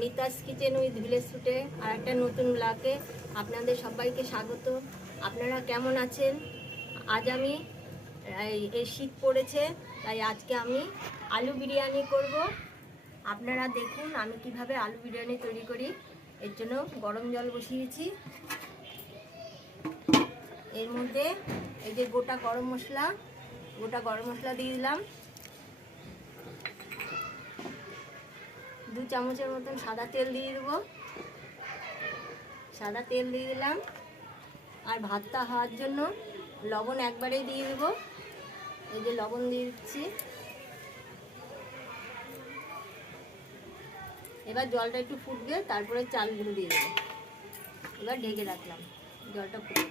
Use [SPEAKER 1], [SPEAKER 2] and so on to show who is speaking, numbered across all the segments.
[SPEAKER 1] Anita's kitchen with village ফুটে আর একটা নতুন ব্লকে আপনাদের সবাইকে স্বাগত। আপনারা কেমন আছেন? আজ আমি এই শীত পড়েছে, তাই আজকে আমি আলু বিরিয়ানি করব। আপনারা দেখুন আমি কীভাবে আলু বিরিয়ানি তৈরি করি। এর জন্য গরম জল বসিয়েছি। এর মধ্যে এই যে গোটা গরম মশলা, গোটা গরম মশলা দিয়ে দিলাম। দু চামচের মতন সাদা তেল দিয়ে দেবো। সাদা তেল দিয়ে দিলাম। আর ভাতটা হওয়ার জন্য লবণ একবারেই দিয়ে দেবো। এই যে লবণ দিয়ে দিচ্ছি। এবার জলটা একটু ফুটবে, তারপরে চালগুলো দিয়ে দেবো। এবার ঢেকে রাখলাম, জলটা ফুটে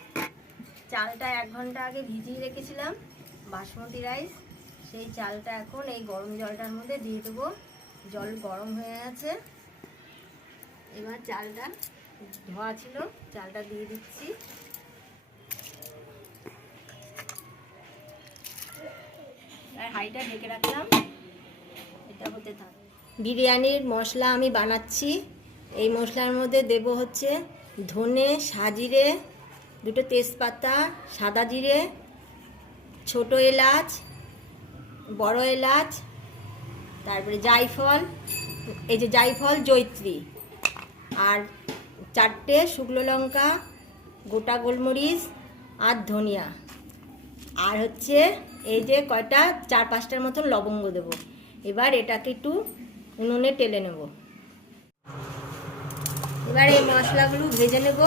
[SPEAKER 1] চালটা এক ঘণ্টা আগে ভিজিয়ে রেখেছিলাম, বাসমতি রাইস। সেই চালটা এখন এই গরম জলটার মধ্যে দিয়ে দেবো। জল গরম হয়ে গেছে। এবার চালটা ধোয়া ছিল, চালটা দিয়ে দিচ্ছি। ঢেকে রাখলাম। এটা হতে থাক। বিরিয়ানির মশলা আমি বানাচ্ছি। এই মশলার মধ্যে দেব হচ্ছে ধনে, সাজিরে, দুটো তেজপাতা, সাদা জিরে, ছোট এলাচ, বড় এলাচ তারপরে জায়ফল এই যে জায়ফল জৈত্রী আর চারটে শুকনো লঙ্কা, গোটা গোলমরিচ আর ধনিয়া। আর হচ্ছে এই যে কয়টা, চার পাঁচটার মতন লবঙ্গ দেবো। এবার এটাকে একটু উনুনে টেলে নেব। এবার এই মশলাগুলো ভেজে নেব।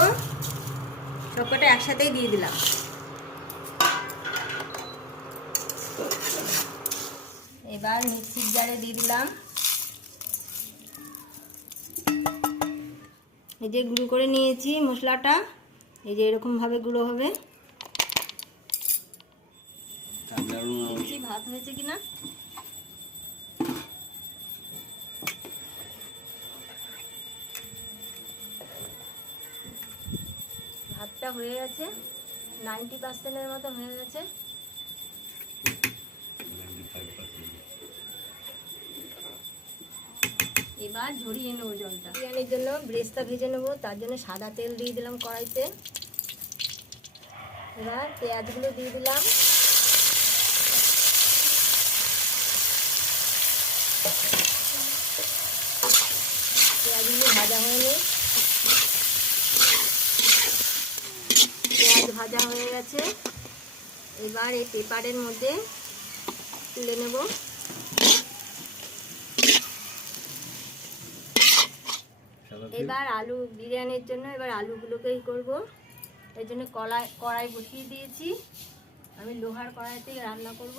[SPEAKER 1] সবকটা একসাথেই দিয়ে দিলাম। এবার মিক্সির জারে দিয়ে দিলাম। এই যে গুঁড়ো করে নিয়েছি মশলাটা, এই যে এরকম ভাবে গুঁড়ো হবে। ভাত হয়েছে কিনা? ভাতটা হয়ে গেছে, নাইনটি পার্সেন্টের মতো হয়ে গেছে। এবার ঝরিয়ে নেব জলটা। বিরিয়ানির জন্য ব্রেস্তা ভেজে নেব, তার জন্য সাদা তেল দিয়ে দিলাম কড়াইতে। এবার পেঁয়াজগুলো দিয়ে দিলাম। পেঁয়াজগুলো ভাজা হয়ে নেই পেঁয়াজ ভাজা হয়ে গেছে। এবার এই পেপারের মধ্যে তুলে নেব। এবার আলু বিরিয়ানির জন্য এবার আলুগুলোকেই করব। এর জন্য কড়াই কড়াই বসিয়ে দিয়েছি। আমি লোহার কড়াইতেই রান্না করব।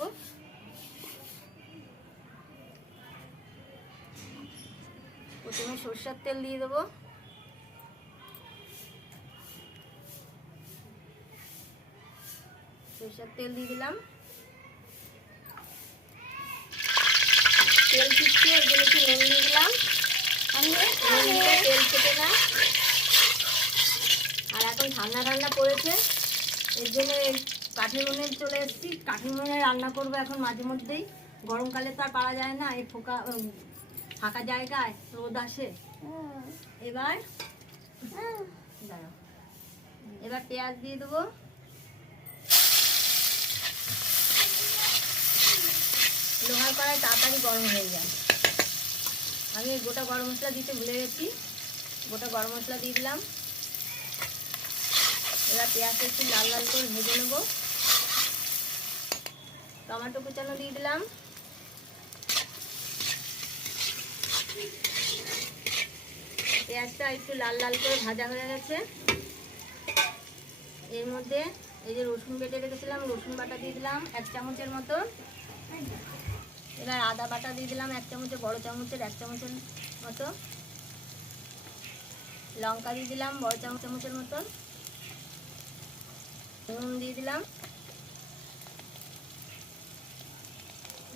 [SPEAKER 1] প্রথমে সর্ষের তেল দিয়ে দেবো। সরষের তেল দিয়ে দিলাম। তেল জন্য একটু নুন দিয়ে দিলাম। তেল ফেটে না আর এখন ঠান্ডা ঠান্ডা পড়েছে এর জন্য কাঠের চলে এসেছি। কাঠের রান্না করব এখন মাঝে মধ্যেই। গরমকালে তো আর পারা যায় না, এই ফোকা ফাঁকা জায়গায় রোদ আসে। এবার দাঁড়াও। এবার পেঁয়াজ দিয়ে দেবো। লোহার কড়াই তাড়াতাড়ি গরম হয়ে যায়। আমি গোটা গরম মশলা দিতে ভুলে গেছি। গোটা গরম মশলা দিয়ে দিলাম। এবার পেঁয়াজটা একটু লাল লাল করে ভেজে নেব। টমেটো কুচানো দিয়ে দিলাম। পেঁয়াজটা একটু লাল লাল করে ভাজা হয়ে গেছে। এর মধ্যে এই যে রসুন বেটে রেখেছিলাম, রসুন বাটা দিয়ে দিলাম এক চামচের মতো। এবার আদা বাটা দিয়ে দিলাম এক চামচের বড় চামচের এক চামচের মতো। লঙ্কা দিয়ে দিলাম বড় চামচ চামচের মতো। নুন দিয়ে দিলাম।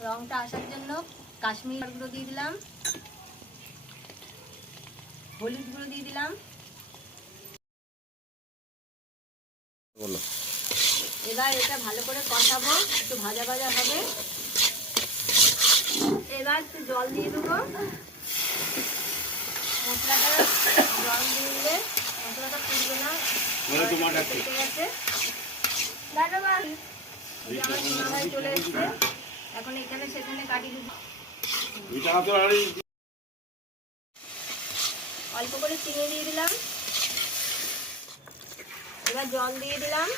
[SPEAKER 1] রংটা আসার জন্য কাশ্মীর গুঁড়ো দিয়ে দিলাম। হলুদ গুঁড়ো দিয়ে দিলাম। এবার এটা ভালো করে কষাবো একটু ভাজা ভাজা হবে। এবার একটু জল দিয়ে দেবো। মশলাটা জল দিয়ে দিলে মশলাটা পুড়বে না। চলে এসছে? এখন এখানে সেখানে কাটি অল্প করে চিনি দিয়ে দিলাম। এবার জল দিয়ে দিলাম।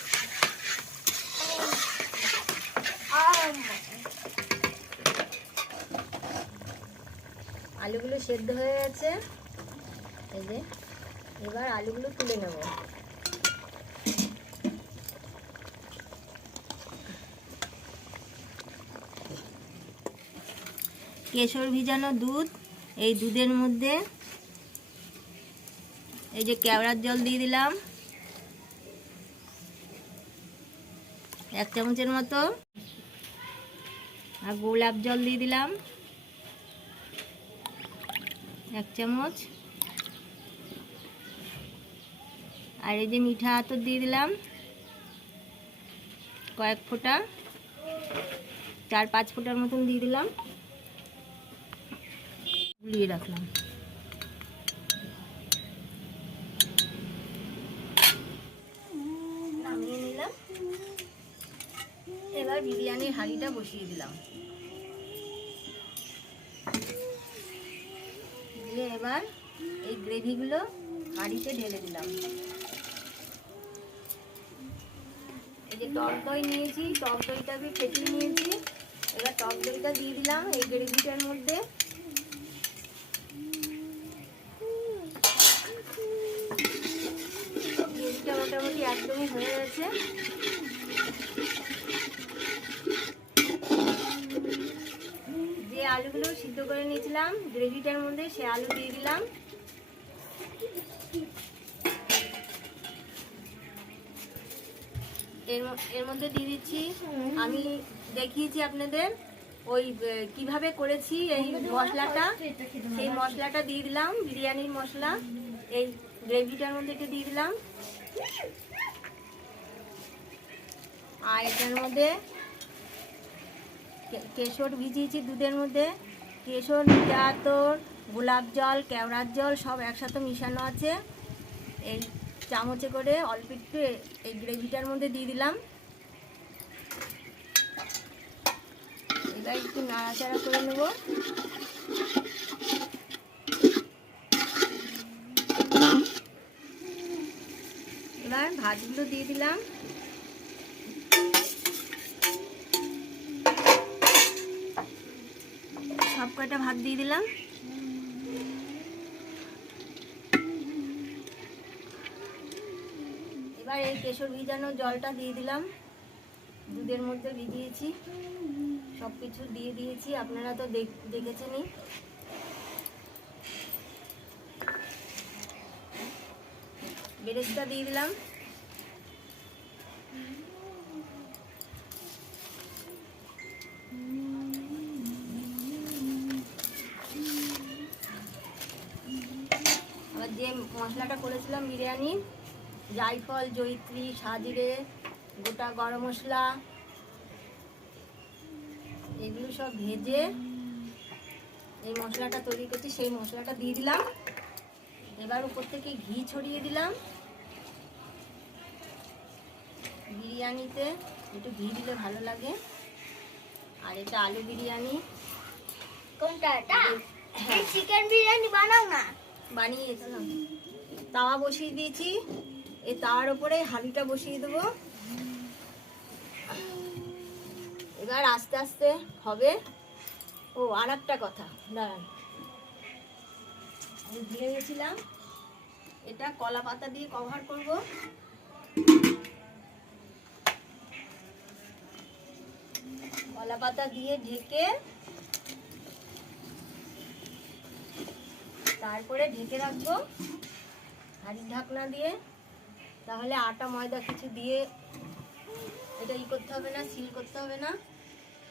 [SPEAKER 1] আলুগুলো সেদ্ধ হয়ে গেছে। এই যে, এবার আলুগুলো তুলে নেব। কেশর ভিজানো দুধ, এই দুধের মধ্যে এই যে কেওড়ার জল দিয়ে দিলাম। এক চামচের মতো। আর গোলাপ জল দিয়ে দিলাম। এক চামচ। আর এই যে মিঠা আতর দিয়ে দিলাম। কয়েক ফোঁটা। চার, পাঁচ ফোঁটার মতন দিয়ে দিলাম। গুলিয়ে রাখলাম। নামিয়ে নিলাম। এবার বিরিয়ানির হাঁড়িটা বসিয়ে দিলাম। দিয়ে এবার এই গ্রেভিগুলো হাঁড়িতে ঢেলে দিলাম। এই যে টক দই নিয়েছি, টক দইটাকে ফেটিয়ে নিয়েছি। এবার টক দইটা দিয়ে দিলাম এই গ্রেভিটার মধ্যে। মোটামুটি একদমই হয়ে গেছে যে আলুগুলো সিদ্ধ করে নিয়েছিলাম। গ্রেভিটার মধ্যে সে আলু দিয়ে দিলাম। এর এর মধ্যে দিয়ে দিচ্ছি। আমি দেখিয়েছি আপনাদের ওই কীভাবে করেছি এই মশলাটা। সেই মশলাটা দিয়ে দিলাম, বিরিয়ানির মশলা। এই গ্রেভিটার মধ্যে একটু দিয়ে দিলাম। আর এটার মধ্যে কেশর ভিজিয়েছি দুধের মধ্যে। কেশর, মিঠা গোলাপ জল, কেওড়ার জল, সব একসাথে মিশানো আছে। এই চামচে করে অল্প একটু এই গ্রেভিটার মধ্যে দিয়ে দিলাম। এবার একটু নাড়াচাড়া করে নেব। এবার ভাতগুলো দিয়ে দিলাম। কয়টা ভাত দিয়ে দিলাম? এবার এই কেশর ভিজানো জলটা দিয়ে দিলাম। দুধের মধ্যে ভিজিয়েছি। সব কিছু দিয়ে দিয়েছি। আপনারা তো দেখ- দেখেছেনই। বেরেস্তা দিয়ে দিলাম আবার যে মশলাটা করেছিলাম বিরিয়ানি জায়ফল জয়িত্রী সাজিরে গোটা গরম মশলা এগুলো সব ভেজে এই মশলাটা তৈরি করছি সেই মশলাটা দিয়ে দিলাম। এবার উপর থেকে ঘি ছড়িয়ে দিলাম। বিরিয়ানিতে একটু ঘি দিলে ভালো লাগে। আর এটা আলু বিরিয়ানি।
[SPEAKER 2] কোনটা? এটা? চিকেন বিরিয়ানি বানাও না।
[SPEAKER 1] বানিয়ে বানিয়েছিলাম। তাওয়া বসিয়ে দিয়েছি। এই তাওয়ার উপরে হাঁড়িটা বসিয়ে দেবো। এবার আস্তে আস্তে হবে। ও আর একটা কথা, দাঁড়ান। আমি দিয়ে গেছিলাম এটা কলা পাতা দিয়ে কভার করব। কলা পাতা দিয়ে ঢেকে তারপরে ঢেকে রাখব। হাঁড়ির ঢাকনা দিয়ে তাহলে আটা ময়দা কিছু দিয়ে এটা ই করতে হবে না সিল করতে হবে না।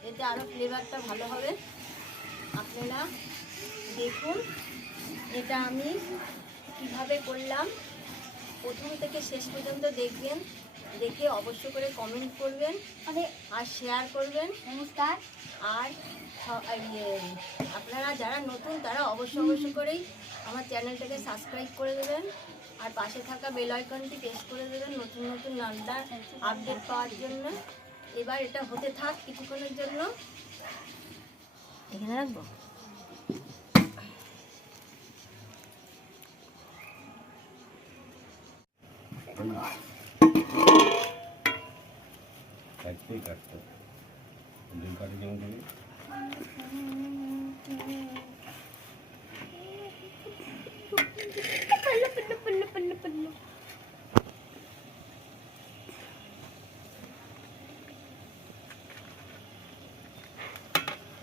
[SPEAKER 1] এতে আরও ফ্লেভারটা ভালো হবে। আপনারা দেখুন এটা আমি কীভাবে করলাম। প্রথম থেকে শেষ পর্যন্ত দেখবেন দেখে অবশ্য করে কমেন্ট করবেন
[SPEAKER 2] আরে
[SPEAKER 1] আর শেয়ার করবেন।
[SPEAKER 2] নমস্কার।
[SPEAKER 1] আর ইয়ে, আপনারা যারা নতুন তারা অবশ্য অবশ্য করেই আমার চ্যানেলটাকে সাবস্ক্রাইব করে দেবেন। আর পাশে থাকা বেল আইকনটি প্রেস করে দেবেন নতুন নতুন নামদার আপডেট পাওয়ার জন্য। এবার এটা হতে থাক কিছুক্ষণের জন্য। এখানে রাখব?
[SPEAKER 3] কাটে যেমন তুমি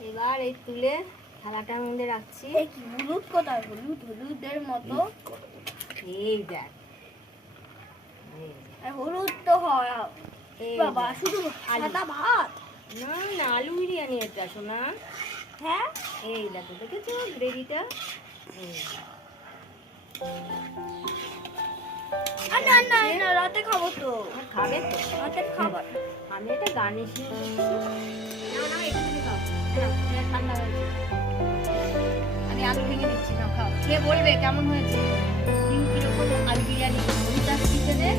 [SPEAKER 1] এবার এই তুলে থালাটার মধ্যে রাখছি।
[SPEAKER 2] হলুদ কোথায়? হলুদ হলুদের মতো।
[SPEAKER 1] এই দেখ।
[SPEAKER 2] হলুদ তো হয়। বাবা শুধু সাদা ভাত?
[SPEAKER 1] না না আলু বিরিয়ানি এটা শোনা
[SPEAKER 2] হ্যাঁ?
[SPEAKER 1] এই দেখো দেখেছ গ্রেভিটা
[SPEAKER 2] আর না না না রাতে খাব তো।
[SPEAKER 1] খাবে তো?
[SPEAKER 2] রাতের খাবার।
[SPEAKER 1] আমি এটা গার্নিশিং না না এটা খাও। ঠান্ডা হয়েছে আমি আলু ভেঙে দিচ্ছি না খাও। খেয়ে বলবে কেমন হয়েছে? ডিম কীরকম আলু বিরিয়ানি। কবিতা এই